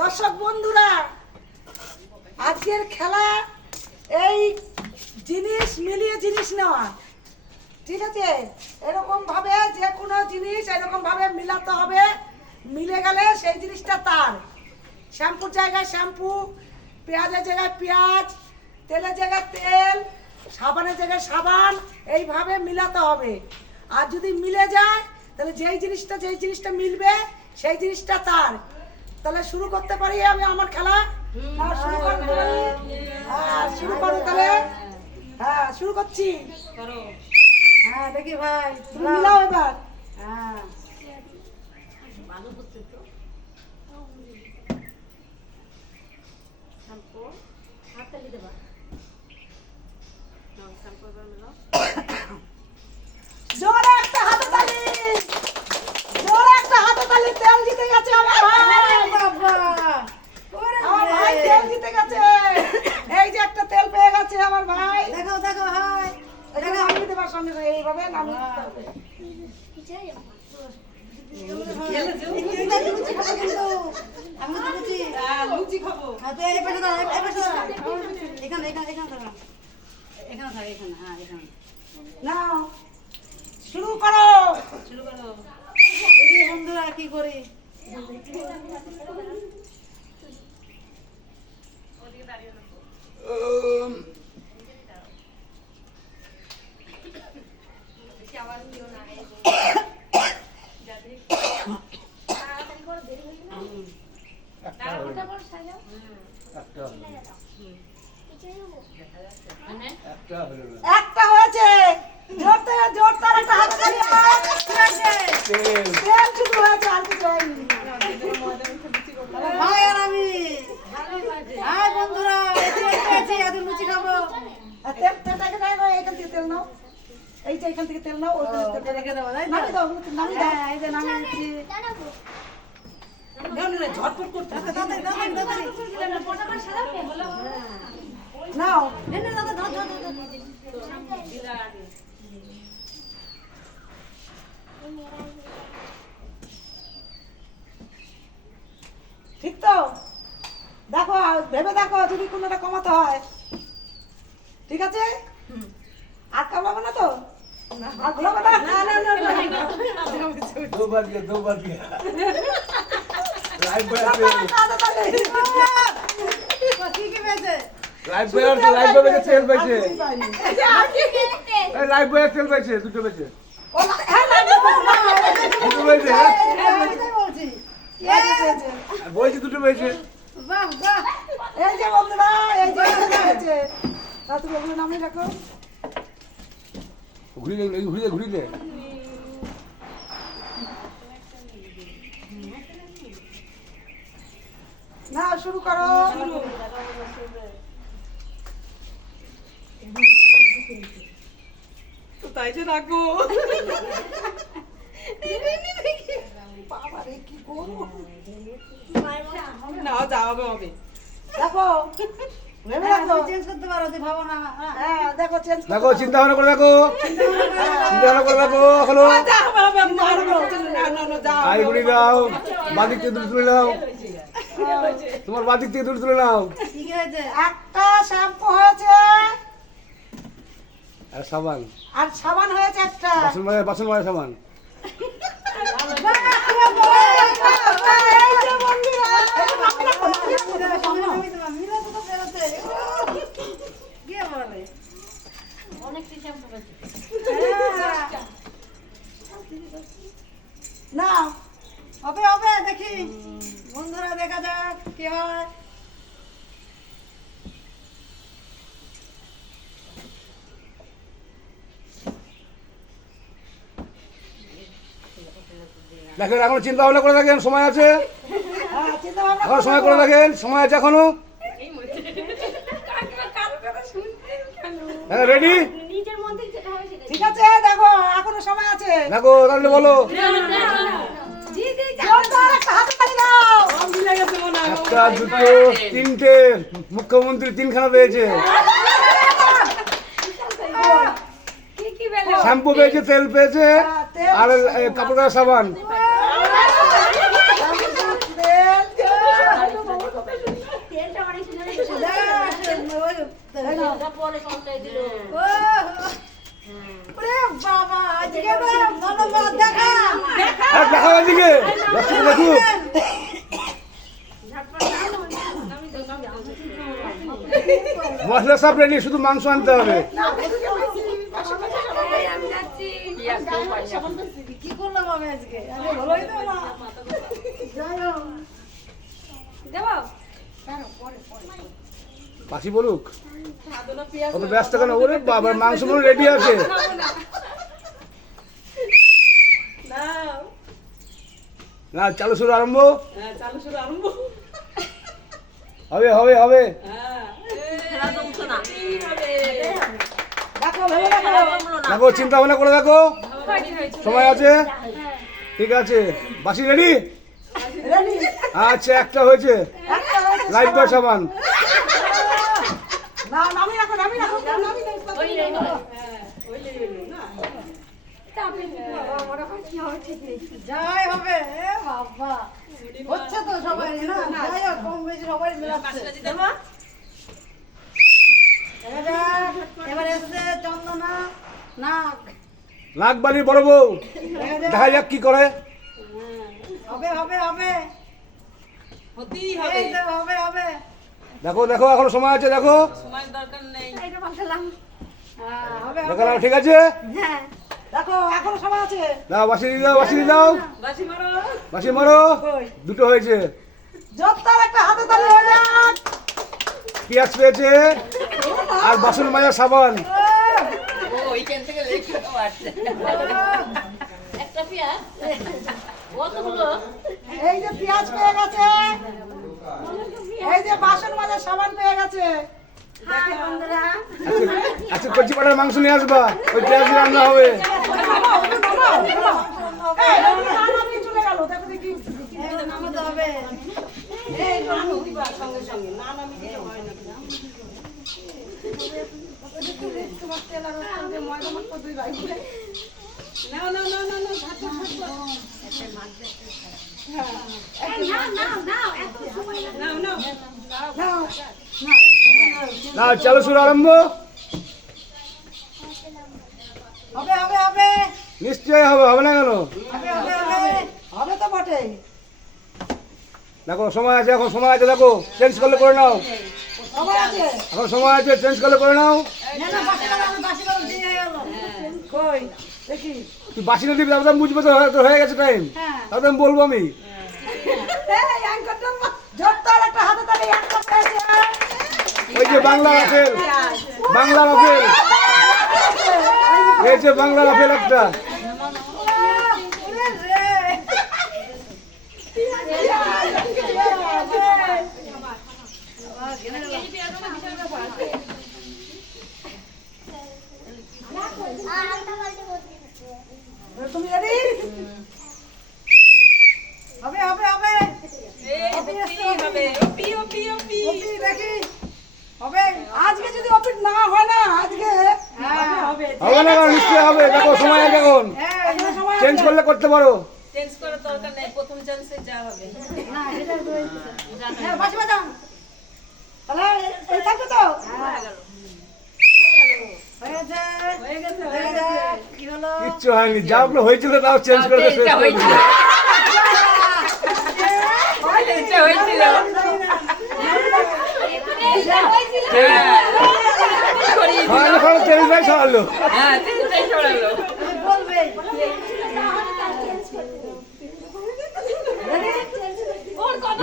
দর্শক বন্ধুরা, আজকের খেলা এই জিনিস মিলিয়ে জিনিস নেওয়া, ঠিক আছে? এরকম ভাবে যে কোনো জিনিস এরকম ভাবে মিলাতে হবে, মিলে গেলে সেই জিনিসটা তার। শ্যাম্পুর জায়গায় শ্যাম্পু, পেঁয়াজের জায়গায় পেঁয়াজ, তেলের জায়গায় তেল, সাবানের জায়গায় সাবান, এইভাবে মিলাতে হবে। আর যদি মিলে যায় তাহলে যেই জিনিসটা মিলবে সেই জিনিসটা তার। তাহলে শুরু করতে পারি আমি আমার খেলা? শুরু করতে পারি? শুরু করো তাহলে। হ্যাঁ, শুরু করছি। হ্যাঁ দেখি ভাই, তুমি মিলাও এবার। হ্যাঁ জোরে একটা হাততালি, জোরে একটা হাততালি। তেল জিতে গেছে আমার ভাই। বাবা, আমার ভাই তেল জিতে গেছে। এই যে একটা তেল পেয়ে গেছে আমার ভাই। দেখো দেখো ভাই, এটা নামিয়ে দেবার সঙ্গে সঙ্গে এইভাবে নামিয়ে দিতে হবে। লুচি খাবো। এখানে হ্যাঁ এখানে নাও, শুরু করো। শুরু করো। দেখি বন্ধুরা কি করি। একটা হয়েছে। জোরতে জোরদার একটা হাততালি। তেল শুধু হয়েছে, আর কিছু হয়নি। ভাই আর আমি, হ্যাঁ বন্ধুরা, এত লুচি খাবো। আর তেলটাকে নাও, এখান থেকে তেল নাও। এই যে এখান থেকে তেল নাও, ওইখানে তেল রেখে দেবো, তাই তো? নামিয়ে দাও, নামিয়ে দাও। হ্যাঁ, এই যে নামিয়ে দিচ্ছি। ঝটপট করতে হবে। তাড়াতাড়ি, তাড়াতাড়ি, তাড়াতাড়ি। নাও। নে, নে, দাদা, ধর, ধর, ধর, ধর। ঠিক তো? দেখো, ভেবে দেখো যদি কোনোটা কমাতে হয়। ঠিক আছে? আর কমাবো না তো? আর ঘোরাবো না? दो बार किया लाइव पे কি কি পেয়েছে? लाइव पे तेल बेचे लाइव पे तेल बेचे দুটো বেচে ও না, হ্যাঁ, না, না, না, দুটো বেচে এটাই বলছি। বলছি দুটো বেচে বাহ, বাহ। এই যে বন্ধুরা, এই যে এখানে হয়েছে। তা তুমি ওগুলো নামিয়ে রাখো। ঘুরি দে না, শুরু করো। তাই যে রাখবো। বাবারে, কি করবো? না যাওয়াবে হবে। দেখো, ভেবে হ্যাঁ, দেখো। তুমি চেঞ্জ করতে পারো, যে ভাবো না। হ্যাঁ, দেখো, চেঞ্জ দেখো চিন্তা ভাবনা করে দেখো হলো যাওয়াবে হবে, আমি আর বলছি না, না, না, যাওয়াবে আই গুড়ি দাও বাদিক থেকে দুটো তুলে নাও তোমার বাদিক থেকে দুটো তুলে নাও কি কি হয়েছে? একটা শ্যাম্পু হয়েছে আর সাবান আর সাবান হয়েছে একটা। বাসন মারা সাবান এই যে বন্ধুরা, মিলাতে তো বেরোতে। কি বলে? না, হবে, হবে, দেখি বন্ধুরা, দেখা যাক কি হয়। দেখেন এখনো চিন্তা ভাবনা করে দেখেন সময় আছে হ্যাঁ, চিন্তা ভাবনা এখনো সময় করে দেখেন সময় আছে এখনো রেডি ঠিক আছে, দেখো এখনো সময় আছে। দেখো তাহলে বলো জোরদার একটা হাততালি দাও। মিলে গেছে মনে হয়। একটা দুটো তিনটে মুখ্যমন্ত্রী তিনখানা পেয়েছে শ্যাম্পু পেয়েছে তেল পেয়েছে আর কাপড় কাচা সাবান তেল, শুরু। মশলা সব রেডি, শুধু মাংস আনতে হবে। কি করলাম আমি আজকে? আরে ভালোই তো না। যাই হোক। পাশি বলুক কত ব্যস্ত কেন? ওরে বাবা, মাংস মনে রেডি আছে। নাও। না, চালু শুরু আরম্ভ। হ্যাঁ, চালু শুরু আরম্ভ। হবে হবে হবে। হ্যাঁ। দেখো ভেবে দেখো। দেখো, চিন্তা ভাবনা করে দেখো, সময় আছে। ঠিক আছে, বাসি রেডি? রেডি? আচ্ছা, একটা হয়েছে। একটা হয়েছে লাইট বয় সাবান। না, নামি রাখো, নামি রাখো, নামি রাখো। যাই হবে। এ বাবা। হচ্ছে তো সবাই না? যাই হোক, কম বেশি সবাই মিলাচ্ছে। দেখা যাক, এবার এসছে চন্দনা নাক। নাক বালির বড় বউ, দেখা যাক। দেখা যাক কি করে। হবে হবে হবে। হতেই হবে। এই তো হবে হবে। দেখো দেখো, এখনো সময় আছে, দেখো সময়ের দরকার নেই। হ্যাঁ, হবে দেখো হবে। নাও, ঠিক আছে। হ্যাঁ। দেখো এখনো সময় আছে। দাও, বাসি দিয়ে দাও, বাসি দিয়ে দাও, বাসি মারো। বাসি মারো। দুটো হয়েছে। জোরদার একটা হাতে তালি হয়ে যাক। পেঁয়াজ পেয়েছে আর বাসন মাজার সাবান। এই যে পেঁয়াজ পেয়ে গেছে, এই যে বাসন মাজার সাবান পেয়ে গেছে। আচ্ছা, কচি পাটার মাংস নিয়ে আসবা, ওই পেঁয়াজ দিয়ে রান্না হবে। এই, না নামিয়ে চলে গেল, দেখো দেখি। এই নামাতে হবে। এই নামিয়ে দিবা সঙ্গে সঙ্গে। না নামি দিতে হয় না। নাও নাও নাও নাও নাও, ঢাকো ঢাকো। নাও নাও। নাও। না, চালু শুরু আরম্ভ। হবে হবে হবে। নিশ্চয়ই হবে, হবে না কেন? হবে হবে হবে। হবে তো বটেই। দেখো সময় আছে, এখন সময় আছে, দেখো চেঞ্জ করলে করে নাও। সময় আছে। এখন সময় আছে, চেঞ্জ করলে করে নাও। না না, বাসি বাবা, আমি বাসি বাবা দিয়ে গেল। কই দেখি। তুই বাসি না দিবি, তারপর আমি বুঝবো তো তো হয়ে গেছে টাইম, হ্যাঁ। তারপর আমি বলবো আমি। এই অ্যাঙ্কারটা জোরদার একটা হাতে তালি, একটা পেয়েছে। ওই যে বাংলা রাফেল, বাংলা রাফেল, এই যে বাংলা রাফেল একটা। ওরে রে। তুমি রেডি? হবে হবে হবে। এই হতেই হবে। ওপি ওপি ওপি। কপি দেখি। হবে। আজকে যদি অপিট না হয় না, আজকে হ্যাঁ। হবে। হবে না কেন? নিশ্চয়ই হবে। দেখো সময় আছে, এখন হ্যাঁ, এখনো সময় চেঞ্জ আছে। করলে করতে পারো। চেঞ্জ করার দরকার নেই, প্রথম চান্সে যা হবে। না, এটা তো হ্যাঁ, বাসি বাজাও। তাহলে এই থাকবে তো? হয়েছে। হয়ে গেছে দেখা যাক কি হলো। কিচ্ছু হয়নি, যা আপনার হয়েছিল তাও চেঞ্জ করে শেষ করে দিল। সরালো, সরালো, চেঞ্জ নাই, সরালো। বলবে।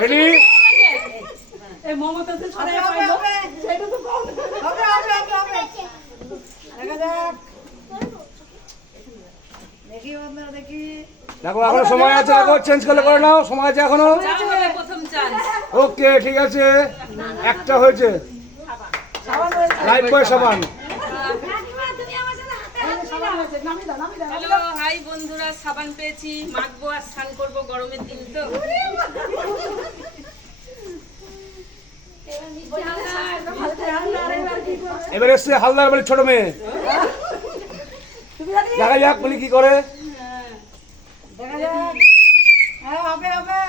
রেডি? এই মমতা সে হবে ছড়াই হবে পাইলো। হবে। সেটা তো কম। হবে হবে হবে হবে। দেখা যাক। দেখি বন্ধুরা দেখি। দেখো এখনো সময় আছে, দেখো চেঞ্জ করলে করে নাও, সময় আছে এখনো। যা হবে প্রথম চান্স। ওকে, ঠিক আছে, একটা হয়েছে। সাবান হয়েছে। লাইট বয় সাবান। সাবান হয়েছে। নামিয়ে দাও, নামিয়ে দাও। হ্যালো হাই বন্ধুরা, সাবান পেয়েছি, মাখবো আর স্নান করবো, গরমের দিন তো। এবার এসছে হালদার বাড়ির ছোট মেয়ে, তুমি রেডি? দেখা যাক বলি কি করে। দেখা যাক। হ্যাঁ হবে হবে।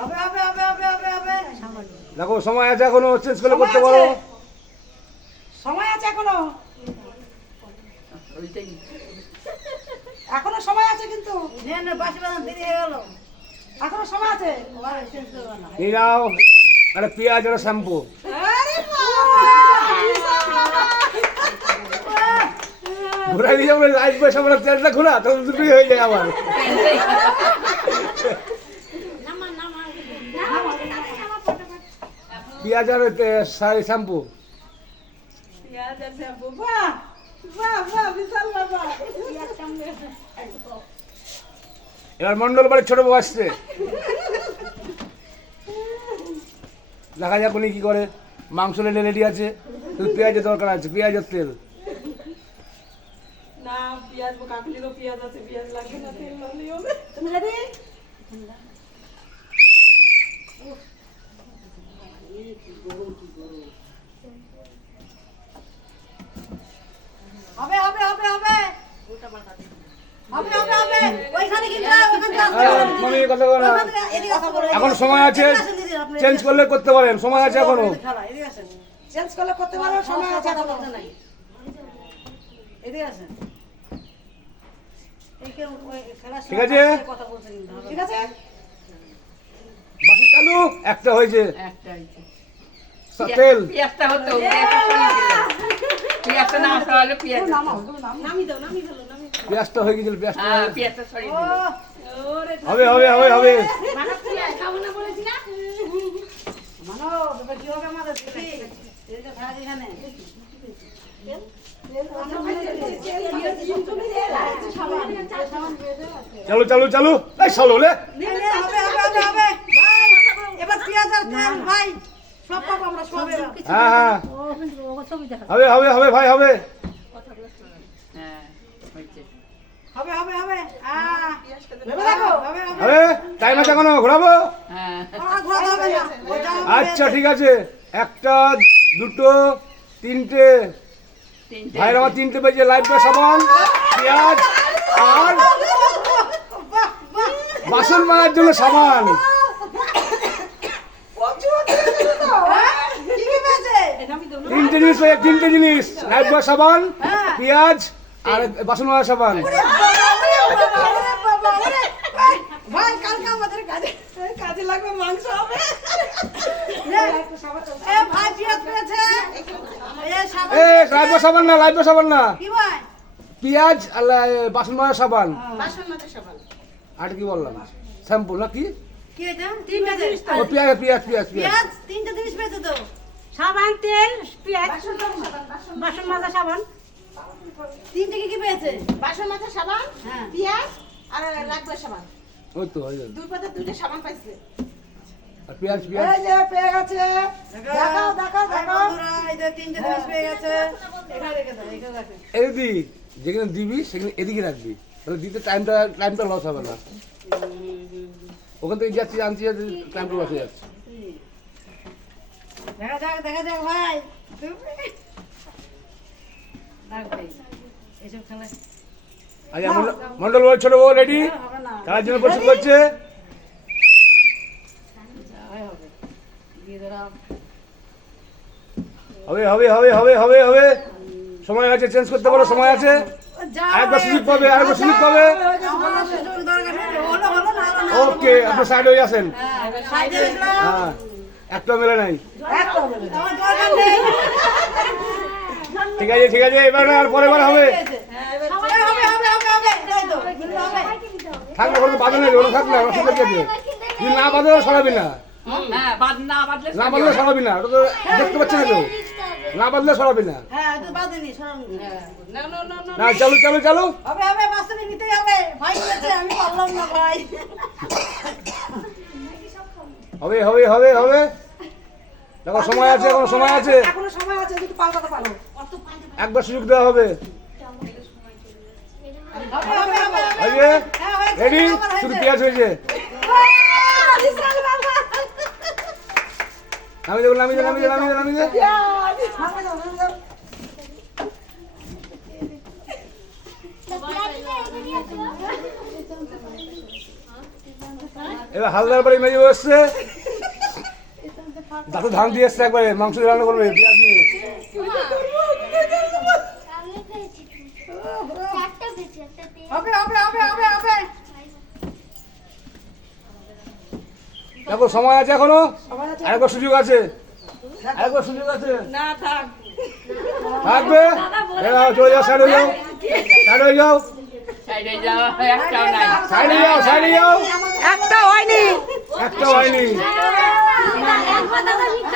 হবে হবে হবে হবে হবে হবে। দেখো সময় আছে এখনো, চেঞ্জ করলে করতে পারো। সময় আছে এখনো। সময় আছে কিন্তু, না বাসি বাজান দেরি হয়ে গেল এখনো সময় আছে। ওরা শেষ করবে না নিয়ে নাও একটা পেঁয়াজ আর শ্যাম্পু। আরে বাবা, বিশাল বাবা। ঘোরা দিয়ে যাবো লাইট পয়সা বলে তেলটা খোলা তখন দুটোই হয়ে যায় আবার। পেঁয়াজ আর শ্যাম্পু। পেঁয়াজ আর শ্যাম্পু, বাহ বাহ বাহ, বিশাল বাবা। এবার মন্ডল বাড়ির ছোট বউ আসছে, দেখা যাক উনি কি করে। মাংস রেডি আছে, শুধু পেঁয়াজের দরকার আছে, পেঁয়াজ আর তেল। না পেঁয়াজ, কাকুলিরও পেঁয়াজ আছে, পেঁয়াজ লাগবে না, তেল লাগলেই হবে। তুমি রেডি? হবে হবে হবে হবে হবে হবে হবে ওইখানে কিন্তু ওখানে মামি কথা বলো না, এদিকে কথা বলো এখন সময় আছে, চেঞ্জ করলে করতে পারেন, সময় আছে এখনো। খেলা এদিকে আসেন চেঞ্জ করলে করতে পারো, সময় আছে এখনো। নাই এদিকে আসেন এই কেউ ওই খেলার ঠিক আছে? কথা বলছেন কিন্তু হবে। ঠিক আছে? বাকি চালু একটা হয়েছে, একটা হয়েছে। তেল পেঁয়াজটা হতো, পেঁয়াজটা না আসা হলে পেঁয়াজ হতো। পেঁয়াজটা হয়ে গেছিল, পেঁয়াজটা হ্যাঁ, পেঁয়াজটা সরিয়ে দিল। হবে হবে হবে হবে। মানো বাবা কি হবে আমাদের দেখি এদিকে খেলা এখানে চালু চালু চালু, এই চালু লে। নে নে হবে হবে হবে হবে ভাই এবার পেঁয়াজ আর তেল ভাই সব পাবো আমরা সব এবার হ্যাঁ হ্যাঁ ও কিন্তু ও ছবি দেখা হবে হবে হবে ভাই হবে। হ্যাঁ, হয়েছে। হবে হবে হবে ভেবে দেখো। হবে হবে হবে, টাইম আছে এখনো, ঘোরাবো। হ্যাঁ, আর ঘোরা হবে না ওই যা হবে আচ্ছা ঠিক আছে, একটা দুটো তিনটে, তিনটে। ভাইয়ের আমার তিনটে পেয়েছে, লাইট সাবান, পেঁয়াজ আর বাহ বাহ বাসন মাজার জন্য সাবান। প্রচুর দিয়েছো তো। কি কি পেয়েছে তিনটে জিনিস পেয়েছে, তিনটে জিনিস, লাইট সাবান, হ্যাঁ। পেঁয়াজ আর বাসন মাজার সাবান। ভাই কালকে আমাদের কাজে কাজে লাগবে, মাংস হবে। এ ভাই পেঁয়াজ পেয়েছে এ সাবান এ লাইট সাবান না, লাইট সাবান না, কি ভাই পেঁয়াজ আর বাসন মাজার সাবান। আর কি বললাম, শ্যাম্পু না কি? কি এটা তিনটা জিনিস ও পেঁয়াজ পেঁয়াজ পেঁয়াজ পেঁয়াজ। পেঁয়াজ তিনটা জিনিস পেয়েছে তো সাবান, তেল, পেঁয়াজ, বাসন মাজা সাবান। তিনটে কি কি পেয়েছে বাসন মাজা সাবান, হ্যাঁ পেঁয়াজ আর লাগবে সাবান। ওই তো হয়ে যাবে। দুই পাতে দুইটা সাবান পাইছে। আর পেঁয়াজ পেঁয়াজ এই যে পেয়ে গেছে, দেখাও দেখাও দেখাও। বন্ধুরা এই যে তিনটে জিনিস পেয়ে গেছে এখানে রেখে দাও এখানে রাখো এই দি, যেখানে দিবি সেখানে এদিকে রাখবি, তাহলে দিতে টাইমটা লস হবে না। ওখান থেকে যাচ্ছি আনছি, টাইমটা লস হয়ে যাচ্ছে। দেখা যাক ভাই দেখ ভাই এসব খেলা আচ্ছা মন্ডল বল ছোট বউ রেডি, হবে না তার জন্য প্রস্তুত করছে। যাই হবে দিয়ে দিলাম হবে হবে হবে হবে হবে হবে, সময় আছে, চেঞ্জ করতে পারো, সময় আছে। আরেকবার সুযোগ পাবে, আরেকবার সুযোগ পাবে। ওকে, আপনি সাইড হয়ে আসেন। হ্যাঁ, একটা মেলে নাই। ঠিক আছে ঠিক আছে, এবার না, আর পরের বার হবে। থাকলে কোনো বাধা নেই, ওরা থাকলে অসুবিধা কি আছে? যদি না বাঁধে সরাবি না, হ্যাঁ, না বাদলে না বাঁধলে সরাবি না, ওটা তো দেখতে পাচ্ছি না কেউ। না বাঁধলে সরাবি না। না চালু চালু চালু। হবে হবে হবে হবে, দেখো সময় আছে, এখনো সময় আছে, এখনো সময় আছে, যদি পাল্টাতে পারো। একবার সুযোগ দেওয়া হবে। রেডি, শুধু পেঁয়াজ হয়েছে। নামি দেবো, নামি দে, নামি দে, নামি দে, নামি দে। এবার হালদার বাড়ি মেজে বসছে, দাঁতে ধান দিয়ে এসছে, একবারে মাংস রান্না করবে পেঁয়াজ নিয়ে। হবে হবে হবে হবে হবে দেখো সময় আছে এখনো, সবাই আছে? আরেকবার সুযোগ আছে, আরেকবার সুযোগ আছে। না থাক থাকবে, এবার চলে যাও, সাইড হয়ে যাও, সাইড হয়ে যাও, সাইডে যাওয়া একটাও নাই সাইডে যাও, সাইডে যাও। একটা হয়নি। একটা হয়নি। একবার দাদা